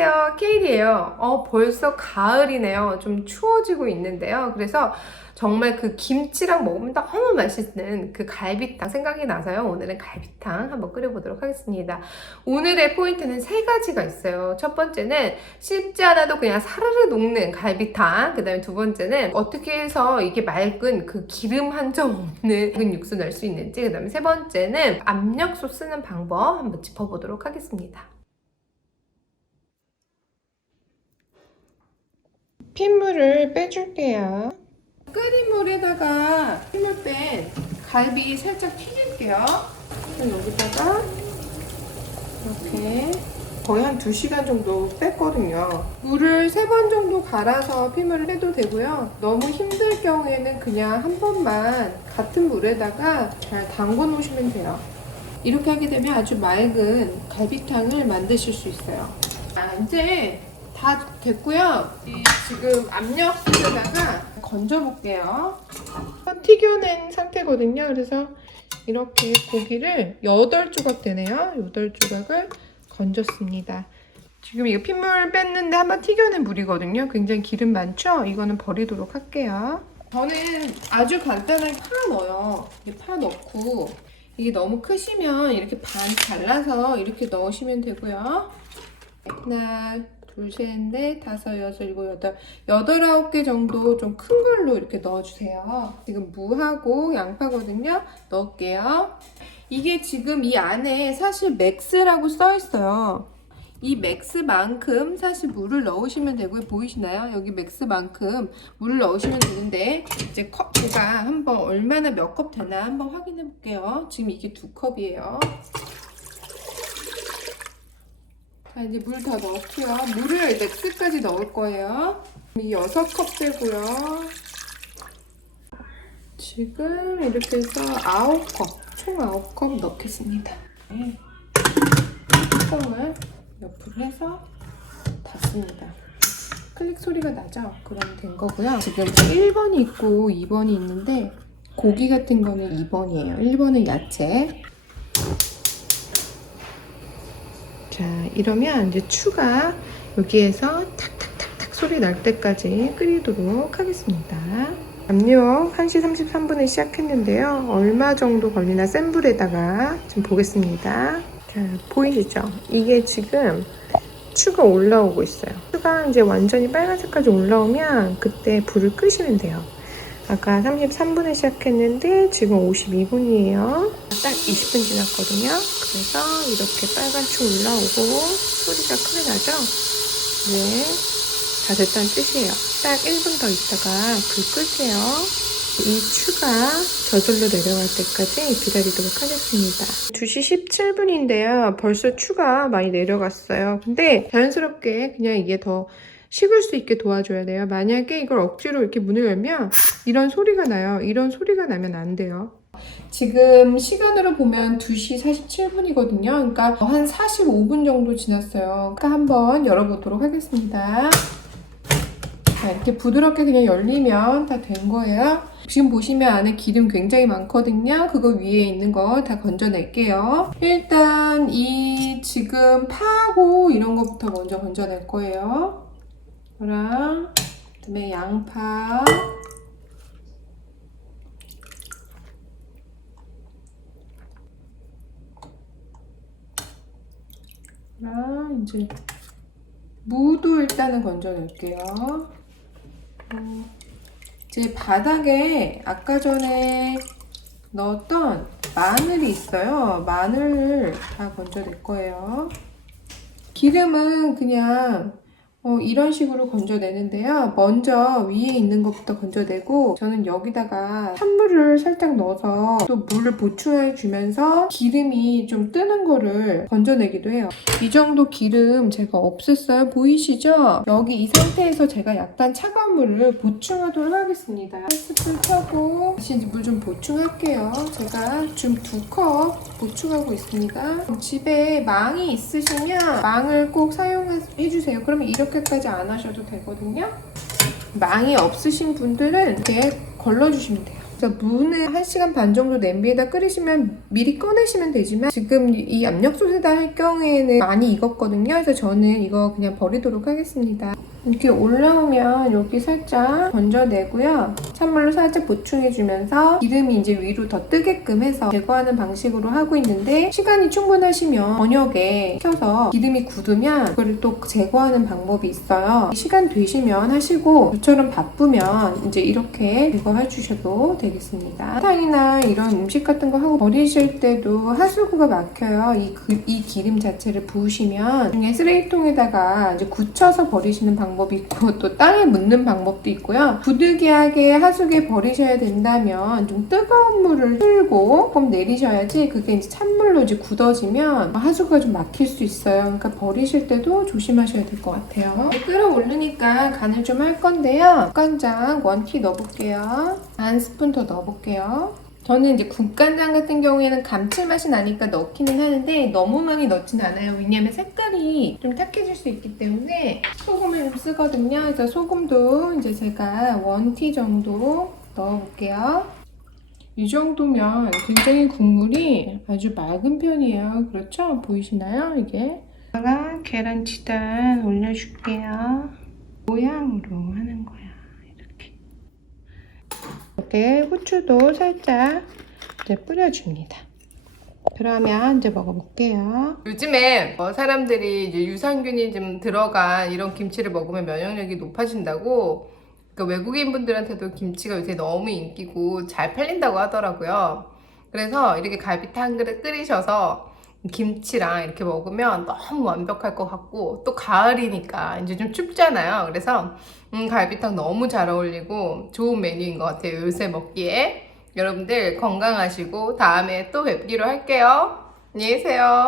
안녕하세요, 케일이에요. 벌써 가을이네요. 좀 추워지고 있는데요. 그래서 정말 그 김치랑 먹으면 너무 맛있는 그 갈비탕 생각이 나서요. 오늘은 갈비탕 한번 끓여보도록 하겠습니다. 오늘의 포인트는 세 가지가 있어요. 첫 번째는 씹지 않아도 그냥 사르르 녹는 갈비탕. 그 다음에 두 번째는 어떻게 해서 이게 맑은 그 기름 한 점 없는 맑은 육수 낼 수 있는지. 그 다음에 세 번째는 압력솥 쓰는 방법 한번 짚어보도록 하겠습니다. 핏물을 빼줄게요. 끓인 물에다가 핏물 뺀 갈비 살짝 튀길게요. 여기다가 이렇게 거의 한 2시간 정도 뺐거든요. 물을 3번 정도 갈아서 핏물을 빼도 되고요. 너무 힘들 경우에는 그냥 한 번만 같은 물에다가 잘 담궈 놓으시면 돼요. 이렇게 하게 되면 아주 맑은 갈비탕을 만드실 수 있어요. 이제 다 됐고요. 지금 압력솥에다가 건져 볼게요. 튀겨낸 상태거든요. 그래서 이렇게 고기를 8조각 되네요. 8조각을 건졌습니다. 지금 이거 핏물 뺐는데 한번 튀겨낸 물이거든요. 굉장히 기름 많죠? 이거는 버리도록 할게요. 저는 아주 간단하게 파 넣어요. 파 넣고 이게 너무 크시면 이렇게 반 잘라서 이렇게 넣으시면 되고요. 하나, 둘, 셋, 넷, 다섯, 여섯, 일곱, 여덟, 아홉 개 정도 좀 큰 걸로 이렇게 넣어주세요. 지금 무하고 양파거든요. 넣을게요. 이게 지금 이 안에 사실 맥스라고 써 있어요. 이 맥스만큼 사실 물을 넣으시면 되고요. 보이시나요? 여기 맥스만큼 물을 넣으시면 되는데 이제 제가 한번 얼마나 몇 컵 되나 한번 확인해 볼게요. 지금 이게 2컵이에요. 자, 이제 물 다 넣고요. 물을 맥스까지 넣을 거예요. 이 6컵 되고요. 지금 이렇게 해서 9컵, 총 9컵 넣겠습니다. 뚜껑을 옆으로 해서 닫습니다. 클릭 소리가 나죠? 그럼 된 거고요. 지금 1번이 있고 2번이 있는데 고기 같은 거는 2번이에요. 1번은 야채. 자, 이러면 이제 추가 여기에서 탁탁탁탁 소리 날 때까지 끓이도록 하겠습니다. 압력 1시 33분에 시작했는데요. 얼마 정도 걸리나 센 불에다가 좀 보겠습니다. 자, 보이시죠? 이게 지금 추가 올라오고 있어요. 추가 이제 완전히 빨간색까지 올라오면 그때 불을 끄시면 돼요. 아까 33분에 시작했는데 지금 52분이에요. 딱 20분 지났거든요. 그래서 이렇게 빨간축 올라오고 소리가 크게 나죠? 네, 다 됐다는 뜻이에요. 딱 1분 더 있다가 불 끌게요. 이 추가 저절로 내려갈 때까지 기다리도록 하겠습니다. 2시 17분인데요. 벌써 추가 많이 내려갔어요. 근데 자연스럽게 그냥 이게 더 식을 수 있게 도와줘야 돼요. 만약에 이걸 억지로 이렇게 문을 열면 이런 소리가 나요. 이런 소리가 나면 안 돼요. 지금 시간으로 보면 2시 47분이거든요. 그러니까 한 45분 정도 지났어요. 그러니까 한번 열어보도록 하겠습니다. 자, 이렇게 부드럽게 그냥 열리면 다 된 거예요. 지금 보시면 안에 기름 굉장히 많거든요. 그거 위에 있는 거 다 건져낼게요. 일단 이 지금 파하고 이런 거부터 먼저 건져낼 거예요. 그랑 그다음에 양파, 그랑 이제 무도 일단은 건져낼게요. 이제 바닥에 아까 전에 넣었던 마늘이 있어요. 마늘을 다 건져낼 거예요. 기름은 그냥 이런 식으로 건져내는데요. 먼저 위에 있는 것부터 건져내고 저는 여기다가 찬물을 살짝 넣어서 또 물을 보충해 주면서 기름이 좀 뜨는 거를 건져내기도 해요. 이 정도 기름 제가 없앴어요. 보이시죠? 여기 이 상태에서 제가 약간 차가운 물을 보충하도록 하겠습니다. 스프 켜고 다시 물 좀 보충할게요. 제가 지금 2컵 보충하고 있습니다. 집에 망이 있으시면 망을 꼭 사용해 주세요. 그러면 이렇게까지 안 하셔도 되거든요. 망이 없으신 분들은 이렇게 걸러주시면 돼요. 그래서 무는 1시간 반 정도 냄비에다 끓이시면 미리 꺼내시면 되지만 지금 이 압력솥에다 할 경우에는 많이 익었거든요. 그래서 저는 이거 그냥 버리도록 하겠습니다. 이렇게 올라오면 여기 살짝 건져내고요. 찬물로 살짝 보충해주면서 기름이 이제 위로 더 뜨게끔 해서 제거하는 방식으로 하고 있는데 시간이 충분하시면 저녁에 켜서 기름이 굳으면 그걸 또 제거하는 방법이 있어요. 시간 되시면 하시고 저처럼 바쁘면 이제 이렇게 제거해 주셔도 되겠습니다. 탕이나 이런 음식 같은 거 하고 버리실 때도 하수구가 막혀요. 이 기름 자체를 부으시면 나중에 쓰레기통에다가 이제 굳혀서 버리시는 방법이 있고 또 땅에 묻는 방법도 있고요. 부득이하게 하수구에 버리셔야 된다면 좀 뜨거운 물을 틀고 꼭 내리셔야지 그게 이제 찬물로 이제 굳어지면 하수구가 좀 막힐 수 있어요. 그러니까 버리실 때도 조심하셔야 될 것 같아요. 끓어오르니까 간을 좀 할 건데요. 국간장 1티 넣어볼게요. 반 스푼 더 넣어볼게요. 저는 이제 국간장 같은 경우에는 감칠맛이 나니까 넣기는 하는데 너무 많이 넣진 않아요. 왜냐면 색깔이 좀 탁해질 수 있기 때문에 소금을 좀 쓰거든요. 그래서 소금도 이제 제가 1티 정도 넣어볼게요. 이 정도면 굉장히 국물이 아주 맑은 편이에요. 그렇죠? 보이시나요? 이게. 여기다가 계란치단 올려줄게요. 모양으로 하는 거야. 이렇게 후추도 살짝 이제 뿌려줍니다. 그러면 이제 먹어볼게요. 요즘에 사람들이 이제 유산균이 좀 들어간 이런 김치를 먹으면 면역력이 높아진다고, 그러니까 외국인 분들한테도 김치가 요새 너무 인기고 잘 팔린다고 하더라고요. 그래서 이렇게 갈비탕 한 그릇 끓이셔서 김치랑 이렇게 먹으면 너무 완벽할 것 같고, 또 가을이니까 이제 좀 춥잖아요. 그래서 갈비탕 너무 잘 어울리고 좋은 메뉴인 것 같아요, 요새 먹기에. 여러분들 건강하시고 다음에 또 뵙기로 할게요. 안녕히 계세요.